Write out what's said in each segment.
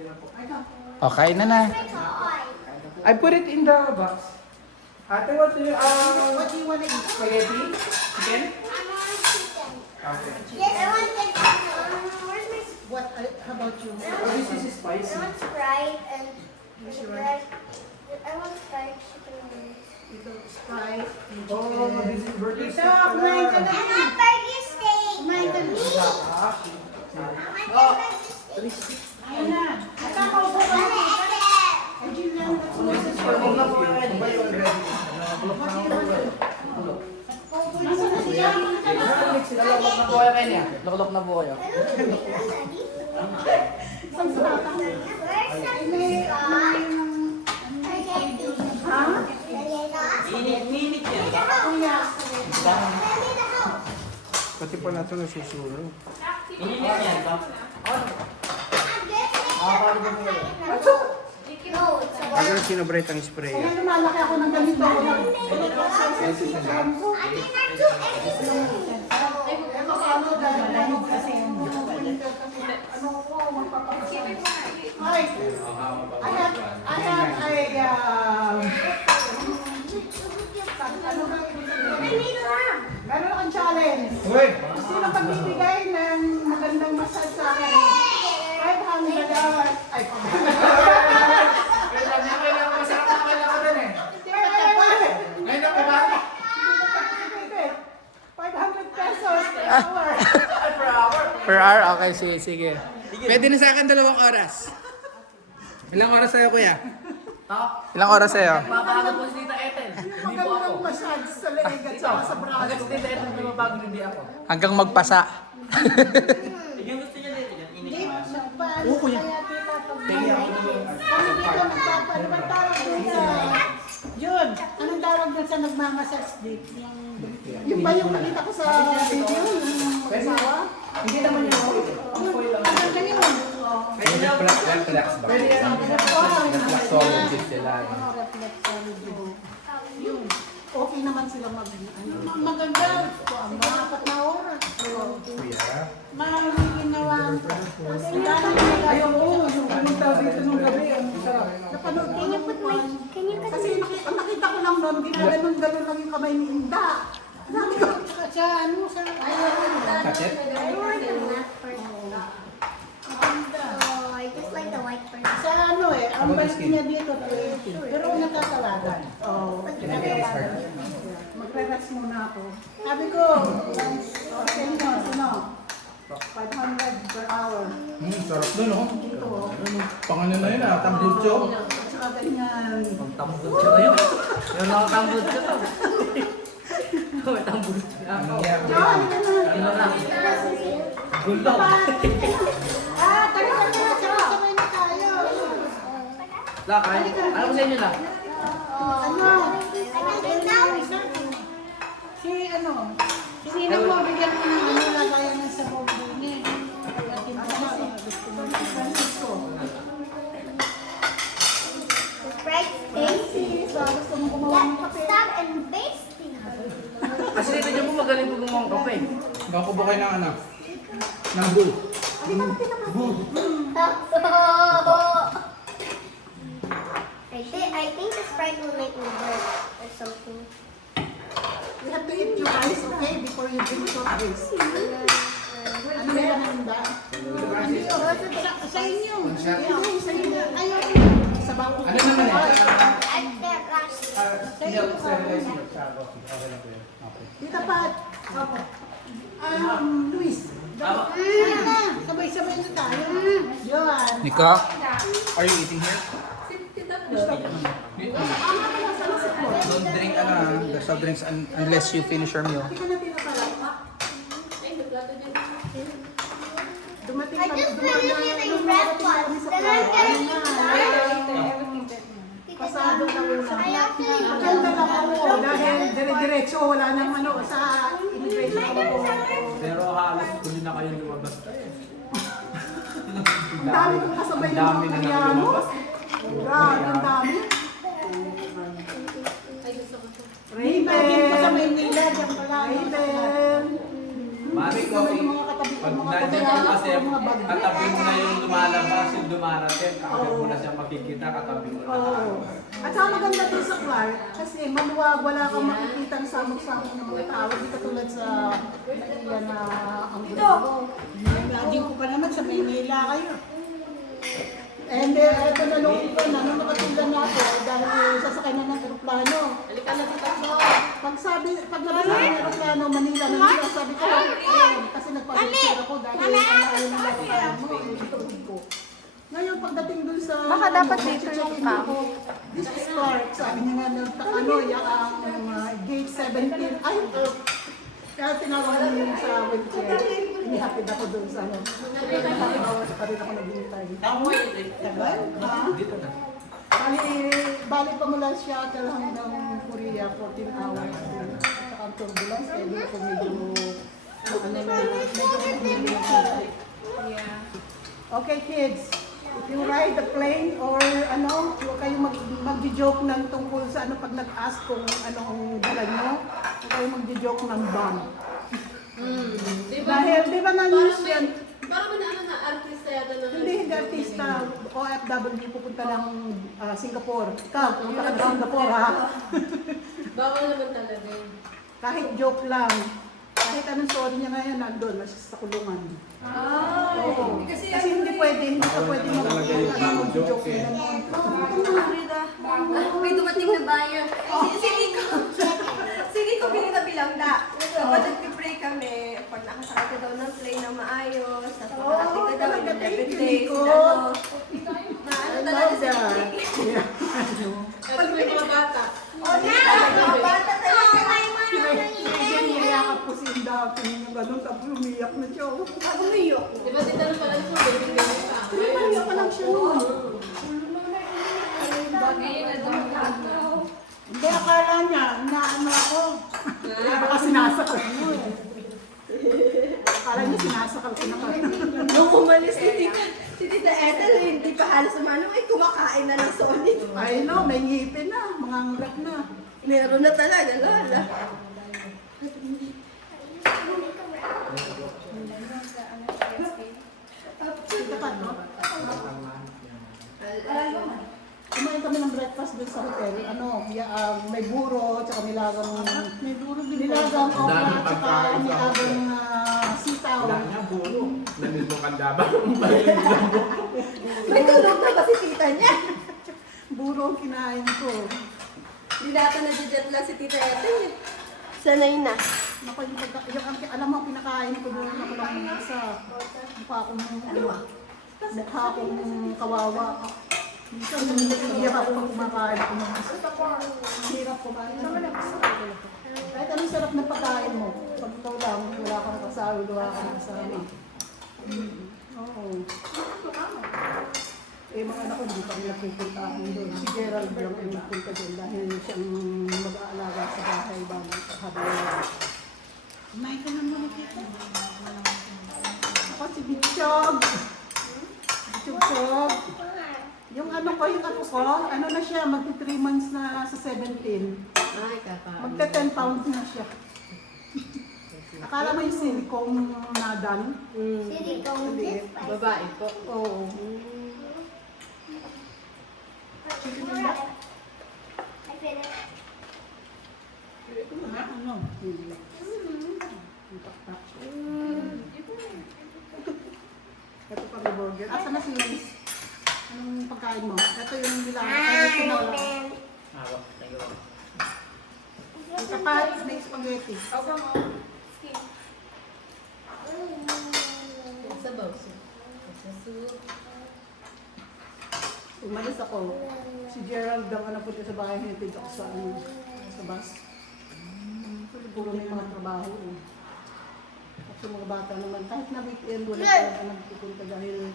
Okay na na. I put it in the box. Ate, what do you want to eat? Spaghetti? Chicken? Okay. Yes, I want chicken. Where's my... What? How about you? Oh, this is I spicy. want Sprite and... I want Sprite chicken. Ito, Sprite, Oh, this is birthday Ito, steak kumain ka pala. na. I want burger steak. Kumain ka na. Ah, I want burger steak. Ayun na. Nakakaupo ka na. Ayun lang. Tulog na po kayo already. Nasa na siya? Loklok na po kayo kanya. Loklok na po kayo. Isang sarata. Where's the Ha? Init yan. Kuya. Pati pa natin nasusulo. Init yan ba? No, it's a Agad sinobret ang spray. Kaya lumalaki ako ng ganito. I think I'm too Ito paano dahil kasi ano ko, magpapakasal. Ay, ano ba ibig sabihin? Meron akong challenge. Uy! Sino pagbibigay ng magandang massage sa akin? 500 hours. Ay, Wait lang, kailangan masarap na kailangan din eh. Ngayon ang kumari. 500 pesos per hour. Per hour? Okay, sige. Pwede na sa akin 2 oras. Ilang oras sa'yo, kuya? Ilang oras sa'yo? Papagod po si Tita Ethel. Hindi po ako. Magandang massage sa leeg at saka sa Hanggang braso. si Tita Ethel na mapagod hindi ako. Hanggang magpasa. Yung gusto niya dito yan, init Hindi, naman. paano kaya kita kami dito nagpapano ba tawag doon sa... Yun, anong tawag doon sa nagmamassage date? Yung ba yung nakita ko sa video, yung mag-asawa? Hindi naman yung foil. Ang foil lang. Ano ka yun? Reflex ba? Wow, Reflexologist sila. reflexology. Yun. Okay naman sila maganda. Mga 4 na oras. Maraming ginawa. Ayun, oo. Yung anong tawag dito nung gabi. Ang sarap. Napanood ko Can you yung put my... Can you put kasi nakita ko lang noon, ginaganon-ganon lang yung kamay ni Inda. Sabi ko, sa ano, sa... Kachet? I want the black person. Oh, I just like the white person. Sa ano ang balik niya dito, 20. Pero natatawagan. Oo. Magre-rest muna ako. Sabi ko, okay nyo, sino? 500 per hour. Sarap dun, oh. Dito, Pangano na yun, tambutso. at saka ganyan. Tambod siya kayo. Meron nakatambod siya to. May tambod siya ako. John, Ano na? Gulong. tayo na, sabay na tayo. Lakay. Ano ko sa inyo na? Ano? Si ano? Sino mo, bigyan mo ng ano, lagayan ng sabaw din eh. Atin pa ba? Gusto mo ng Francisco. Sprite steak. So, gusto mo gumawa ng kape? Stop and basting. Kasi dito niyo po magaling po gumawa ng kape. Bako ba kayo ng ano? Ng bull. I think the Sprite will make me burp or something. You have to eat your rice, okay? Before you drink your rice. Ano ba yan ang da? Sa inyo. Hindi, sa inyo. Ayaw. Sa bawang. Ano naman eh? I can't last. Sa inyo. Dito pa. Luis. Ayun na. Sabay-sabay na tayo. Yun. Nico? Are you eating here? Don't drink the soft drinks unless you finish your meal. Hindi ka na tinapala. Dumating I pa. just finished eating breakfast. Then I'm getting Pasado na una. I actually Maganda lang ako dahil dire-diretso wala nang ano sa immigration ako. Pero halos huli na kayo lumabas tayo. Ang dami kong kasabay ng Dami mga na Koreano. lumabas. Grabe, ang dami. Raven! Sa Maynila, dyan pala. Raven! Mami, Kasabay yung mga katabi Pag mga nandiyan Koreano, ka kasi, mga bagyo. katabi mo na yung lumalabas, yung dumarating, kaagad mo na siya makikita, katabi mo na. Oo. At saka maganda din sa Clark, kasi maluwag, wala kang makikita ang samok-samok ng mga tao. Hindi katulad sa Manila na ang gulo. Imagine ko pa naman sa Maynila kayo. And ito na nung iba na, nung nakatulad na ako, dahil sasakay na ng aeroplano. Pag labas na ng aeroplano, Manila, sabi ko, ayun, kasi nagpapicture ako dahil ang ayaw ng aeroplano, itulog ko. Ngayon, pagdating dun sa... Baka dapat dito yung cam. This is Clark, sabi niya nga, yung gate 17, ay, kaya tinawag niyo sa wheelchair. Inihapid ako doon sa ano. Nakakabawas pa rin ako naghihintay. Tagal? Ha? Dito na. Bali pa mula siya hanggang Korea, 14 hours. At saka ang turbulence, kaya di ako medyo... Okay kids, if you ride the plane or ano, huwag kayo mag-joke ng tungkol sa ano pag nag-ask kung ano ang dala nyo, huwag kayo mag-joke ng bomb. Dahil, di ba na-news yan? Parang na ano na artista yata na. Hindi artista, OFW pupunta ng Singapore. Ikaw, pupunta ka ng Singapore ha? Bawal naman talaga yun. Kahit joke lang. Kahit anong story niya ngayon, nandun, nasa sa kulungan. Oo. Kasi hindi pwede, hindi ka pwede mag-joke yun. May dumating na buyer. Sige ko binitabilang na. Kapag nag-pray kami, pag nakasakay ka daw ng plane na maayos, tapos makakati ka daw in 11 days, ano. Maano I talaga love sa that. Yeah. Pag may mga bata. Oh, mga bata talaga. Kaya niyayakap ko si Inda, tingin yung gano'n, tapos umiyak na siya. Ako umiyak. Di ba tinanong pa lang siya, baby ganun pa. Umiyak pa lang siya noon. Hindi, akala niya, ano ako. Baka sinasakal mo eh. Akala niya sinasakal ko na ka. Nung umalis si Tita Ethel, hindi pa halos umano, ay kumakain na ng solid. I know, may ngipin na, mga ngulak na. Meron na talaga, Lola. Kita pa, no? Kumain kami ng breakfast doon sa hotel. Ano, may buro, tsaka nilagang... May buro din. Nilagang okra, Daming tsaka pagkain sa nilagang sitaw. Wala niya, bulo. Nandito ka daba. May tulog na ba si tita niya? Buro ang kinain ko. Hindi natin na-jet lang si Tita Ethel. Sanay na. Naku, alam mo, pinakain ko doon ako lang sa mukha akong kawawa. Minsan, naiiyak ako pag kumakain ako ng hirap kumain. Kahit anong sarap ng pagkain mo, pag ikaw lang, wala kang kasama, wala kang kasama. Oo. Eh, mga anak ko, hindi pa rin nagpupunta ako doon. Si Gerald lang ang nagpunta doon dahil siyang mag-aalaga sa bahay bago sa habang. Kumain ka na muna kita. Ako si Bichog. Bichog. Yung ano ko, ano na siya, magti 3 months na sa 17. Ay, kaka. Magta 10 pounds na siya. Akala mo yung silicone na done? Silicone kiss pa. Babae po. Oo. Ano? Ito pa yung burger. Asa na si Liz? Anong pagkain mo? Ito yung nilaga. Ito na lang. Hawak. Thank you. Ito pa, may spaghetti. Sa bawso. Sa soup. Umalis ako. Si Gerald ang napunta sa bahay, hinatid ako sa, sa bus. Siguro may mga trabaho eh. At yung mga bata naman, kahit na weekend, wala talaga nagpupunta dahil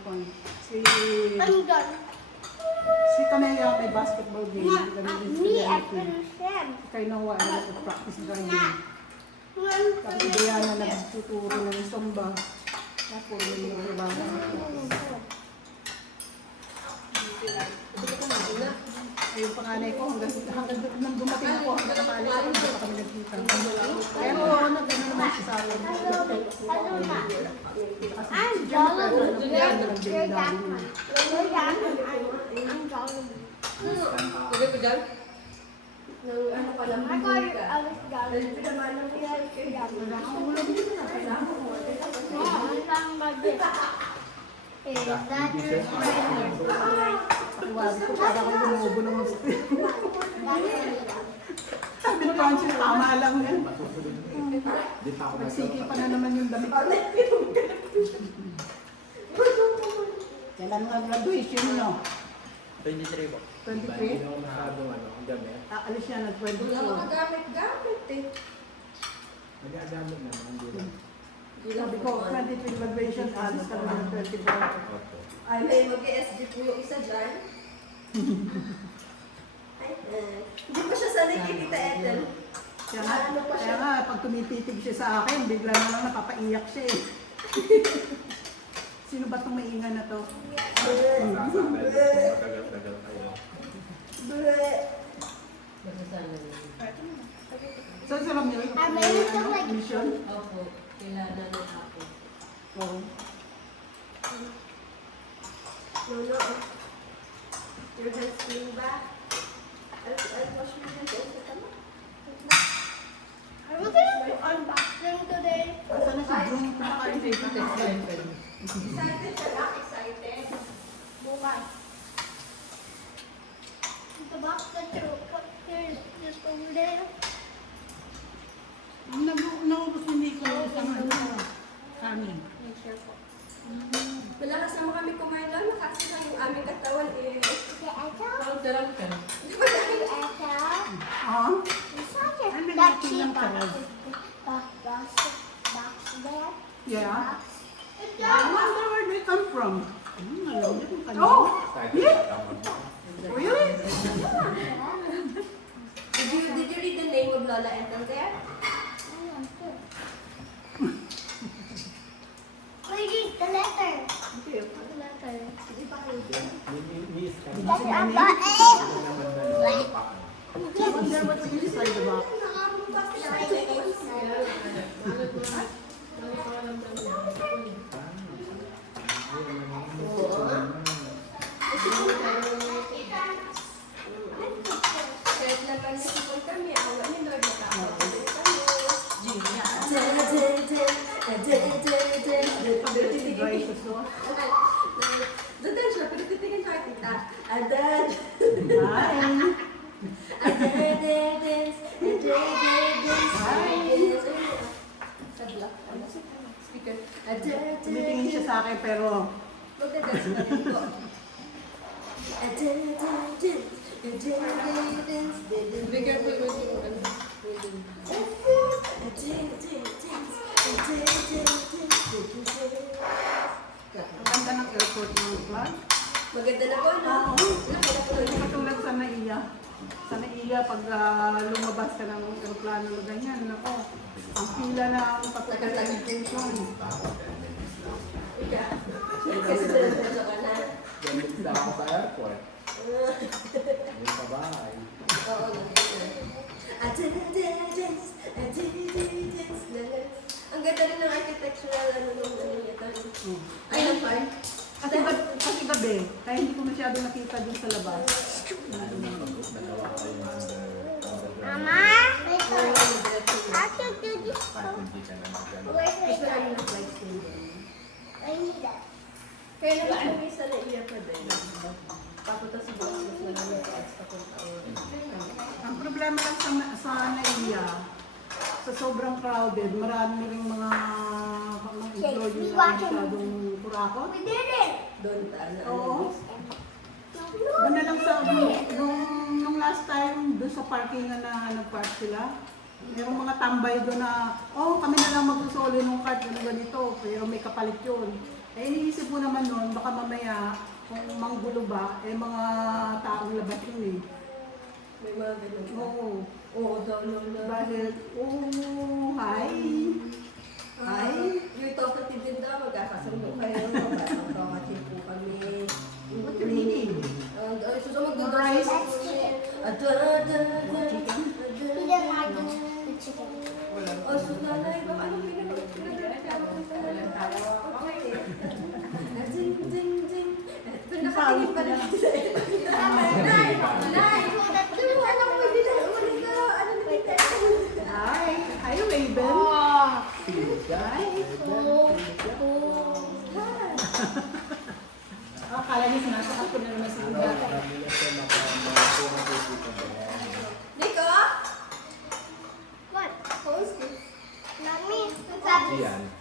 si Kamea may basketball game. Me, I Si finished them. Kay Noah ay nag-practice driving. Tapos si Diana nagtuturo ng Zumba. Tapos may mga trabaho. Yung panganay ko, hanggang nung dumating ako, hanggang nakaalis ako, hindi pa kami nagkita. Pero nag-ano naman siya sa akin. I'm Jollibee. You're Jackman. You're Jackman. I'm Jollibee. Sige po dyan. Nang ano ka lang, I thought I was dahil Jollibee. pinamanong ko yan. You're Jackman. Kailangan mo. I'm talking about this. Is that your friend? Iwabi ko para ako lumubo ng mga sabi na Pancho, tama lang yan. Nagsiki pa na naman yung damit. Kailan nga graduation nyo? 23 po. 23? Hindi ako masyadong ang gamit. Aalis siya ng Wala 24. ka magamit-gamit eh. Nagagamit naman, hindi lang. Sabi ko, 23 graduation, alis ka naman ng 24. Opo. Ay, may mag-ESG po yung isa dyan. Ay, hindi pa siya sanay kay Tita Ethel. Kaya nga, pag tumipitig siya sa akin, bigla na lang napapaiyak siya eh. Sino ba itong maingan na to? Matagal-tagal kayo. Masasana niyo. So, sarap niyo yung mission? Opo. Kailangan ng ako. Oo. Lolo, your hands clean ba? I'll wash my hands also. Tama? Are we gonna unbox them today? Asa na si June? Kumakain sa ito. Excited siya lang, excited. Bukas. The box that you put here is just over there. Naubos ni Nico sa mga kanin. Malakas naman kami kumain lang, kasi lang yung aming katawan eh. The echo? Counter ka. Di ba dahil The echo? Ah? It's not your Ano that natin cheap yung box. sarap? Box there. Yeah. Box. I wonder where they come from. Alam niyo kung kanino. Oh! Excited ka naman. Really? Did you read the name of Lola Ethel there? Read the letter. Okay. The letter. Miss ka That's naman. a button. Naman na lumapak. I wonder what's inside the box. Kahit napansin kami, awa ni Lord na tao. Dry sa sauce. Doon siya, pinatitigin siya kay tita. Adad. Hi! Sa block. Ano si speaker? Tumitingin siya sa akin pero Magdadance na rin ko. Be careful with your ano. ang ganda ng airport ng plan. Maganda na po, no? Oo. Laki na po yun. Katulad sa Naiya. Sa Naiya, pag lumabas ka ng aeroplano na ganyan, nako, ang pila na ang patatagation. Kasi diretso ka na. Gamit sa ako sa airport. Yung sa bahay. Oo, ang ganda rin ng architectural ano nung ano niya to. Ay, ang fun. Kasi gabi, kaya hindi ko masyado nakita dun sa labas. Nagawa ko yung Mama? How to do this? hindi ka na magano. Where's my Gusto namin gun? ng flight station. I need that. Kaya naman kami sa naiya pa din. Papunta sa Boston na namin sa papunta taon. Ang problema lang sa Naiya, sa sobrang crowded, marami rin mga employee na masyadong kurakot. We did it! Doon taan. Oo. Doon na lang sa, nung last time, doon sa parkingan na nag-park sila, merong mga tambay doon na, kami na lang magsusoli nung cart, ganito, pero may kapalit yun. Eh, iniisip mo naman nun, baka mamaya, kung manggulo ba, mga taong labas yun eh. May mga ganun. Oo. Oo, daw, no. Dahil, hi! Hi! Yung talkative din daw, magkakasundo kayo. Magkakatid po kami. What you eating? Susunod doon. Rice? Let's eat it He didn't like the chicken. Oh, so nanay, baka anong pinag-reklamo ko talaga? Ding, ding, ding. Nakatingin pa rin sila. Nay! Nay! Ano ko hindi na ulit ka? Ano na kita? Hi! Hi, Raven! Akala niyo sinasakal ko na naman si Uda. Nico? What? Who's this? Not me. Who's that? Yan.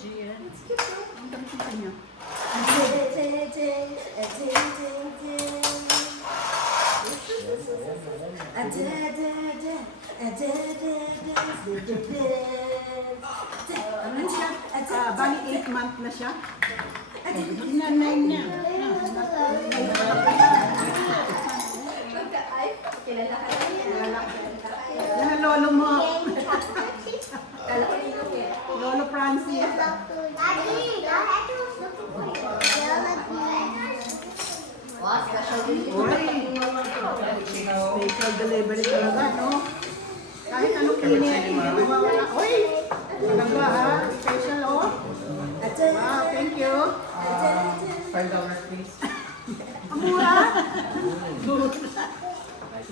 Gian. Ang dami kita niya. Ano siya? Bali 8 month na siya. Inanay niya. Kilala ka na yan. Yan ang lolo mo. Kala ko nilo eh. Lolo Francis. Daddy, the heck was looking for you. Yeah, like Wow, special delivery. Uy! Special delivery talaga, no? Kahit anong kinit, hindi mawawala. Uy! Talaga ha? Special, oh. Wow, thank you. $5 please. Ang mura. Good.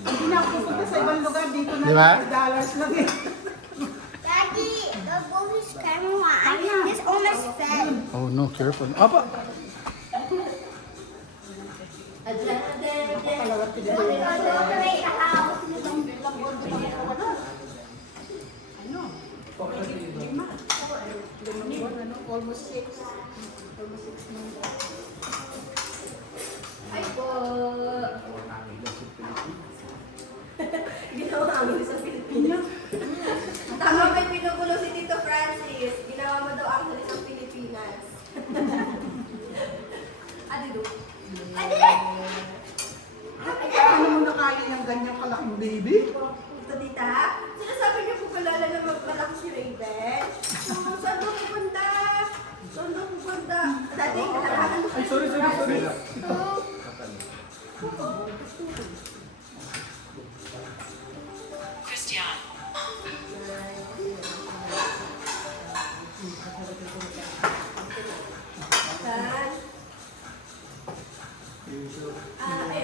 Hindi na ako pupunta sa ibang lugar. Dito na Di ba? $5 lang eh. Daddy, the movie's camera. I mean, this almost fell. Oh no, careful. Apa? Palawat ka dyan. We're gonna decorate the house. Ano? Ano? Almost 6. Almost 6 months. Ay po. Ginawa mo sa Pilipinas. Tama may pinugulo si Tito Francis. Ginawa mo daw ang sa Pilipinas. Adido. Ano mo nakaya ng ganyang kalaking baby? Ito tita, sinasabi niyo po kalala na magpalaki si Raven. So, saan daw pupunta? Saan daw pupunta? Dati, kalalakan Ay, sorry. Saan?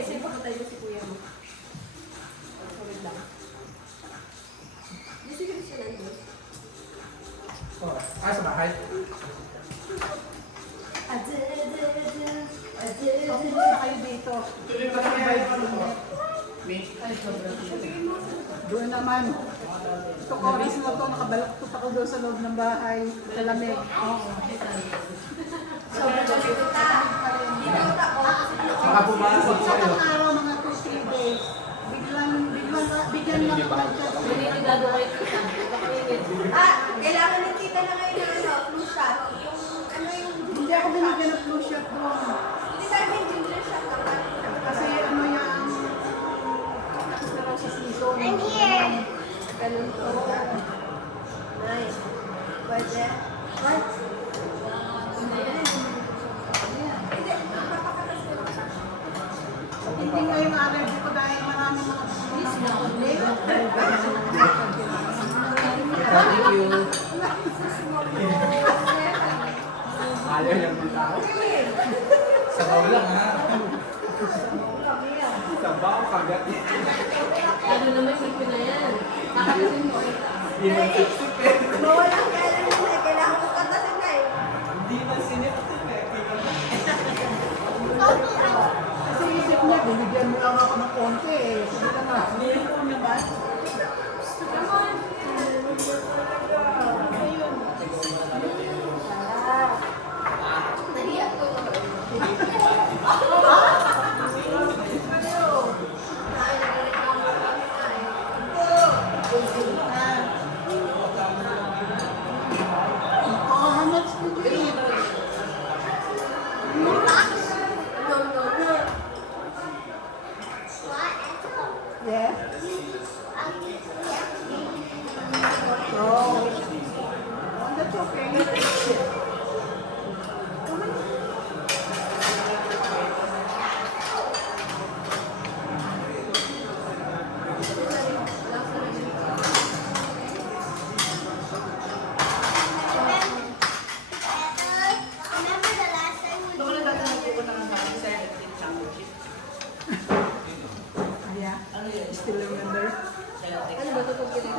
Saan papunta niyo si kuya mo? Sorry lang. Di siguro siya nandun. Sa bahay. Pupunta kayo dito. Doon naman. Ito oras na ito, nakabalaktot ako doon sa loob ng bahay. Malamig. Sobrang galing ko ta. Dito ta ko. Baka pumasok Sa sa'yo. araw, mga 2-3 days. Bigyan lang ako ng Pinigado kayo kita. Kailangan ng tita na ngayon ng flu shot. Yung, ano yung... Hindi ako binigyan ng flu shot doon. Hindi tayo may ginger shot lang. Kasi ano yung tapos na raw sa season. I'm here. Ganun to. Nice. Pwede. What? Hindi nga yung allergy ko dahil marami mga Thank you. Ayaw niyang bitaw. Sabaw lang ha. Sabaw, kagat. Ano naman yung na yan? Kakatasin mo eh. Hindi man sipsip eh. Bawal ang kailan mo eh. Kailangan mo katasin na eh. Hindi man sinipsip eh. Kasi isip niya, binigyan mo lang ako ng konti eh. Sige ka na. Hindi ko naman. Oh, how much did you eat? Yeah? Oh, Still remember? Ano ba ito pag